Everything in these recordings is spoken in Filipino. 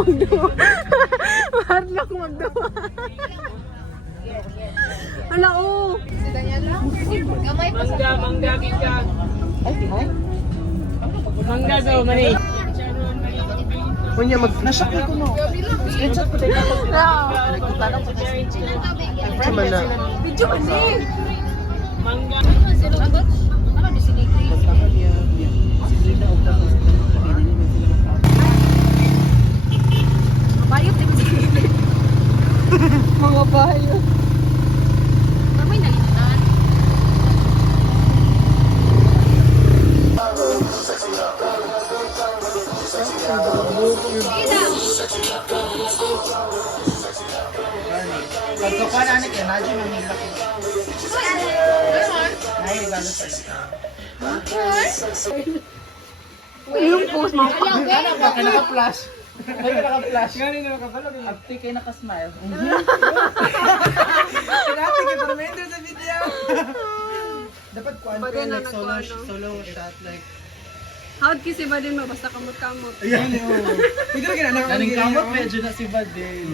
magduwa. Mahal na ko magduwa. Hala, oh. Mangga, giga. Mangga daw, mani. Kunya nasyak ko no. Screenshot ko tayo ako. Nagkutanong ko tayo. Video man na. Video man eh. Mangga. Bayot din sila. Mga bayot. May nalimutan. Pagkakuha na anak yan, nadyo mamila ko. Nahirigalo sa Yung post mo. Ano ba? Ka naka-flash. Ay, ka naka-flash. Gani na naka-flash. Abti kayo naka-smile. Pinati kayo para ma-enter sa video. Dapat kuhan ko Pwede na like solo shot like. How'd kasi ba din mo? Basta kamot-kamot. Ayan o. Pwede na ginanang ang galing kamot, medyo na si Badin.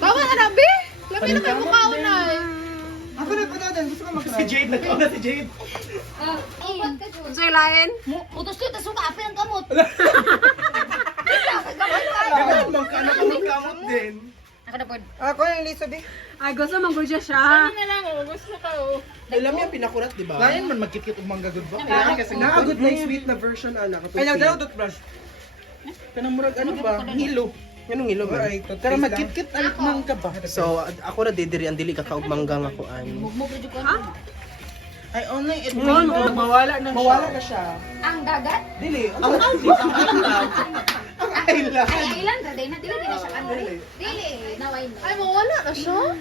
Bawa na nabi! Labi na kayo mukha ko na eh. Ako na pa natin, gusto ko mag-try. Si Jade, nagkauna si Jade. Ano sa'yo lain? Utos ko, tas mukha apil ang kamot. Dapat magkamot din. Ako na po. Ako yung Lisa B. Ay, gusto mong gudya siya. Ano na lang, gusto ka oh. Alam niya, pinakurat, di ba? Layan man magkit-kit og mangga good ba? Kailangan kasi na-good na yung sweet na version, anak. Ay, nagdalaw toothbrush. Kanang murag, ano ba? Hilo. Yanong hilo ba? Kara magkit-kit ang mangga ba? So, ako na didiri ang dili kakaog mangga nga ko ay. Ha? I only admit mawala na siya. Mawala na siya. Ang dagat? Dili. Ang island. Ang island. Ay, ilan na din. Dili na siya kanri. Dili. Naway na. Ay, mawala na siya?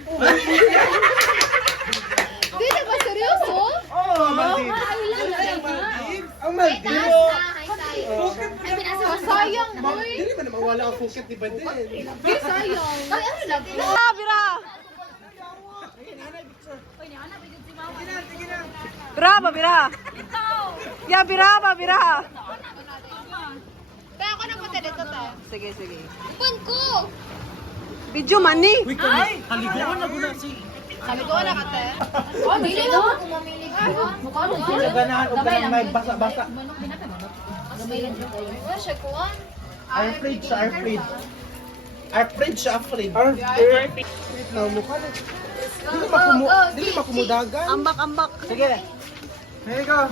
Dili ba seryoso? Oh, Maldives. Ilan na din na. Ang Ay, taas Maldives. na. Ay, tayo. Ay, pinasa ko. Sayang, boy. Dili ba na mawala ang Phuket, di ba din? Ay, sayang. Ay, ano lang? Bira, bira. Bira ba, bira? Ya, bira ba, bira? Kaya ako na punta dito tayo. Sige, sige. Upan ko! Video man ni. Ay, haliguan na guna si. Sabi ko na ka te. Oh, dili lang ako mamili ko. Mukha mo. Sila ganahan o ganang may basa-basa. Gamay lang dyan kayo. Wala siya kuhan. Airfried siya, airfried. Airfried siya, airfried. Airfried. Na mukha na. Dili makumudagan. Ambak, ambak. Sige. Here you go.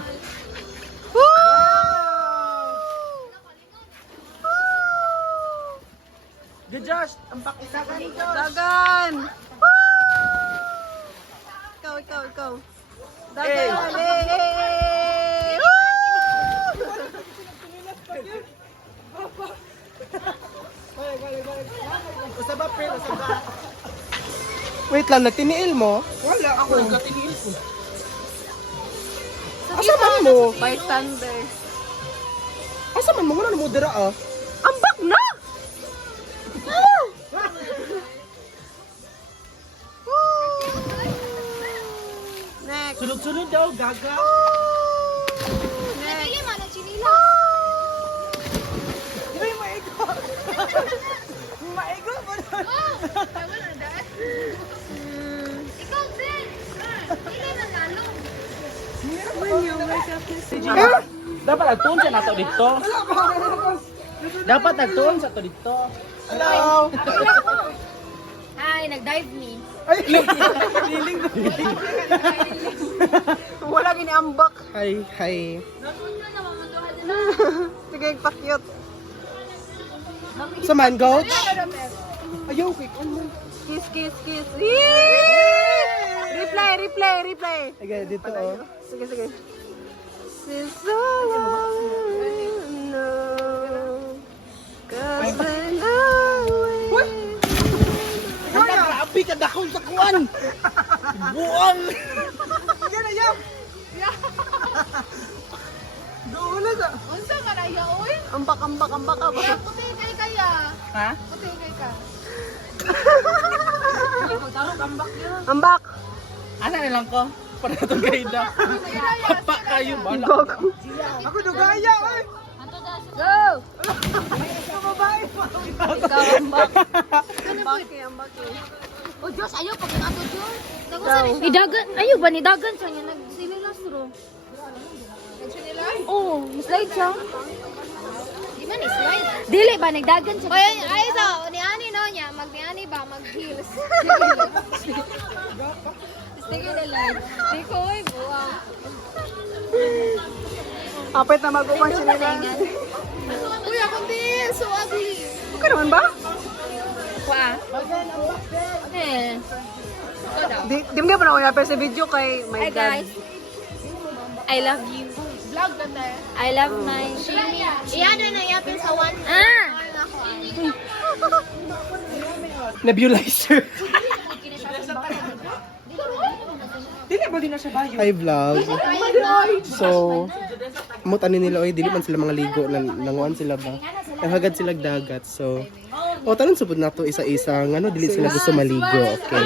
Good Josh, ampak isa ka ni Josh. Dagan. Ikaw, ikaw, ikaw. Dagan. Hey. Usaba pre, usaba. Wait lang, nagtiniil mo? Wala, ako nagtiniil ko. Asa man mo? Bystander. Asa man mo? Wala na mo dira ah. Ambak na! Next. Sunod-sunod daw, gaga. Napili man ang chinila. Ay, maigo. Maigo ba na? Tama na dahil. Ikaw din. Dili na nalo. Dapat nagtuon siya nato dito. Dapat nagtuon sa to dito. Hello. Hi, nag-dive me. Ay, liling. Wala giniambak. Hi, hi. Sige, pakyot. Sa man, coach? Ayaw, quick. Kiss, kiss, kiss. Yee! Replay, replay, replay. Sige, dito oh. Sige, sige. Since all I know, 'cause when I Grabe ka dakon sa kuwan. Buang. Yan na yan. Doon na sa. Unsa ka na yaoy? ambak, ambak, ambak ka ba? Puti kay kaya. Ha? Puti kay ka. Ambak. Asa na lang ko? Para itong kaida. Hapa kayo, bala. Gogo. Ako dugaya, oy. Go! Ikaw ang baki. Ang baki. Oh, Diyos, ayaw pag ato, Diyos. Nidagan, ayaw ba? Nidagan siya niya. Nagsinilas, bro. Nagsinilas? Oo, slide siya. Di man, slide. Dili ba? Nagdagan siya. Ay, so, ni-ani no niya. Mag-ni-ani ba? Mag-heels. Sige na lang. Di ko, ay, buwang. Apit na mag-uwan siya nila. Uy, ako din. So ugly. Okay naman ba? Kwa? Eh. Di mo nga pa na kaya sa video kay my Hi God. guys. I love you. Vlog ka tayo. I love my Shimi. Iyan na yapin sa one. Ah! Nebulizer. Dili ba din na siya bayo? Hi vlog. So, mutanin nila oy dili man sila mga ligo nanguan sila ba. Hagad sila dagat. So, tanon subod na to isa-isa ngano dili sila gusto maligo, okay?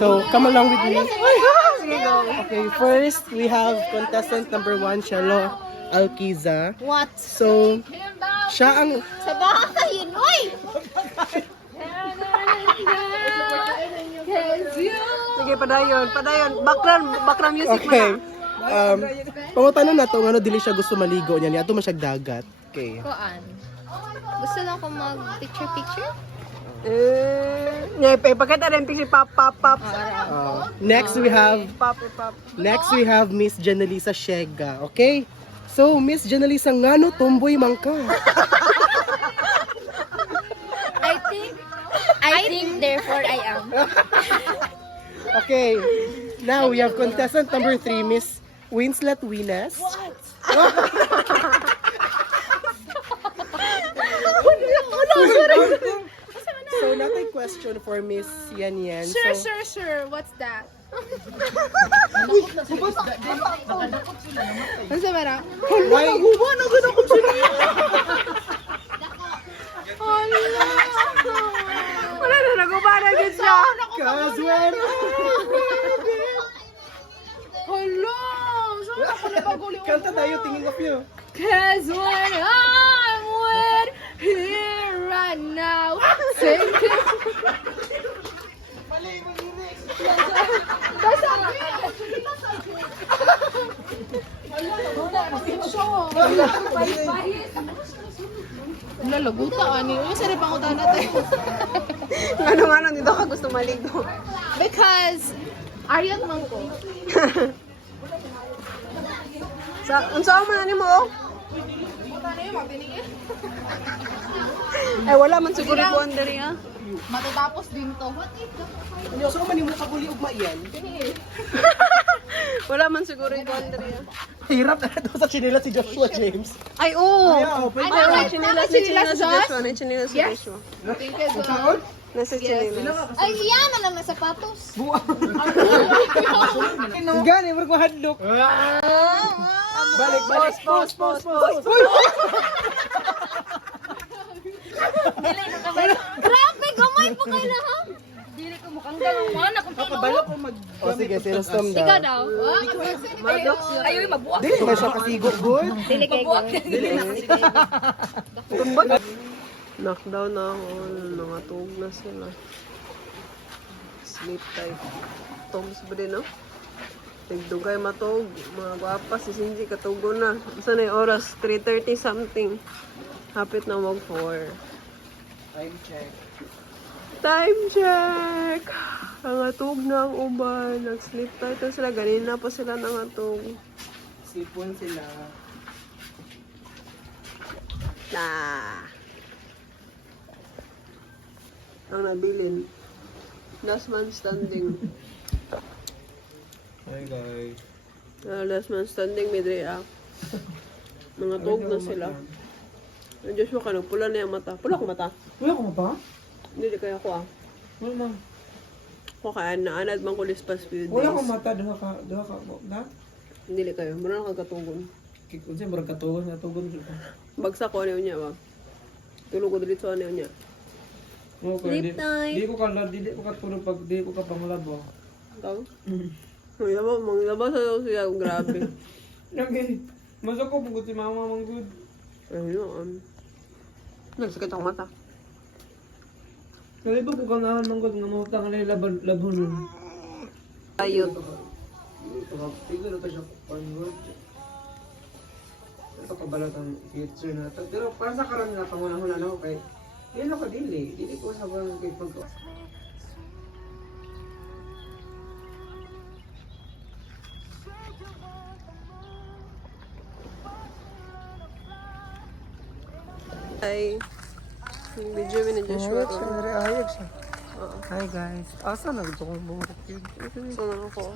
So, come along with me. Okay, first we have contestant number 1, Shelo Alquiza. What? So, siya ang Sa bahay yun, oy! Sige, padayon. Background music mo okay. na. Pangutanon na to ngano dili siya gusto maligo niya niya ato man siya dagat. Okay. Kuan. Gusto lang ko mag-picture-picture? Ipakita rin si pop. Next we have Pop. Miss Janelisa Shega, okay? So, Miss Janelisa, ngano tomboy man ka? I think, therefore I am. Okay. Now, we have contestant number 3, Miss Winslet Wines. So, natay question for Miss Yan Yan. Sure. What's that? Ano sa mara? Why? Wala na, nagubana din siya. Cause when... Kanta tayo, tingin of you. Cause when I'm with here right now, thinking. Lalaguta ani, uy sa pangutan natin. Ano dito ka gusto maligo? Because Ariat man ko. Unsa man ani mo? Ay wala man siguro kuan diri ha. Matatapos din to. Ano, so man mo kabuli ugma yan? Wala man siguro kuan diri ha. Hirap na ito sa chinela si Joshua James. Ay oo. Ayaw, pwede. Ay, chinilas si Joshua. Chinilas si Joshua. Thank you, Josh. Nasa chinilas. Ay, yaman naman sapatos. Gani, marag mahadlok. Balik. Pause. Grabe, gamay pa kayo na ha? Dili ko mukhang ganun. Mana kung Kabalo ko mag... O sige, sinustom daw. ikaw daw. Ayaw, mabuak. Dili ba siya kasigo, good? Dili kay go. Knockdown na ako. Nangatog na sila. Sleep tight. Toms ba din, no? Nagdugay matog. Mga gwapa, si Sinji katugo na. Isa na yung oras? 3:30 something. Hapit na mag 4. Time check! Nangatog na ang uban. Nag-sleep tight na sila. Ganina pa sila nangatog. Sipon sila. Ang nabilin. Last man standing. Hi guys. Last man standing, midri Nangatog na sila. Ang Joshua ka, pula na yung mata. Pula ko mata. Wala ko ba? Hindi kaya ko Wala man. Ko kaya naanad man ko this past few days. Wala ko mata, duha ka, na? Hindi kayo. Muna lang kagatugon. Unsa murag katugon na tugon jud. Bagsak ko ano niya ba? Tulog ko dito ano niya. Sleep time. Di ko katulog pag di ko ka panglabo. Ikaw? Manglaba sa siya. Grabe. Lagi. Masok ko pugod si mama mong good. Ayun. Nagsakit ang mata. Kaya ba kung ganahan ng god nga mautang na labon nun? Ayot. Tignan na to siya onward. Ito kabalat ang future na to. Pero para sa karan nga pangunahon na ako kay yun ako dili. Dili ko sa bang kay pag Ay. Yung video ni Joshua. ayos siya. Hi guys. Asa na ito kong bumurot yun? Saan ako?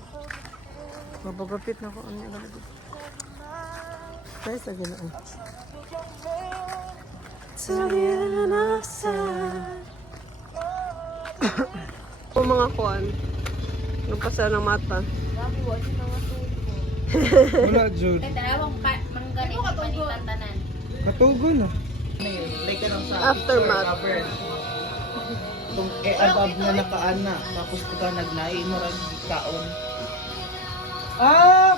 Mapagapit na ako. Ano yung nalagod? Guys, lagi na. O mga kuan. Nagpasa ng mata. Wala, Jude. Dalawang manggaling panitan tanan. Katugo na. Like ka lang sa Aftermath. cover. Itong above na nakaana. Tapos pagka nagnai mo rin kaon. Ah!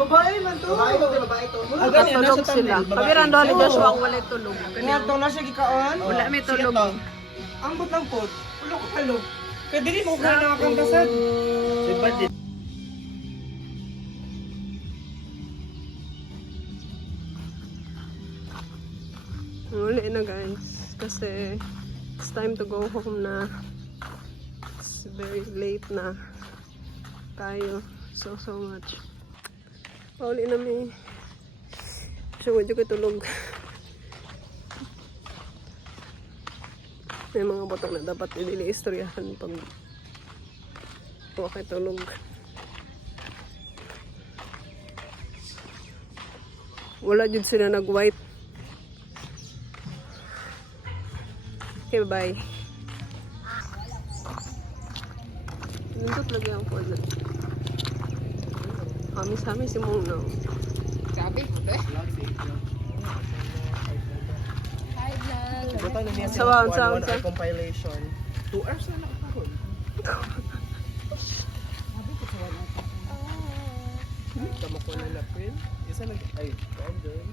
Babae man to. Babae to. Katulog sila. Kabirando ni Joshua ang walay tulog. Kaya ito na siya gikaon. Wala may tulog. Ambot lang po. Ulo ko talog. Kaya dili mo kaya nakakantasad. Diba din? Uli na guys. Kasi it's time to go home na. It's very late na. Tayo. So much. Pauli na may. So, medyo katulog. May mga botong na dapat hindi istoryahan pag okay tulog. Wala jud sila nag-white. Okay, bye. Nandot lagi ang phone. Hamis-hamis si Mong now. Grabe po to. Hi vlog. Buta na niya Sawang, sa sawang, sawang. compilation. 2 hours na lang ako. Tama ko na lapin. Isa nag... Ay, doon.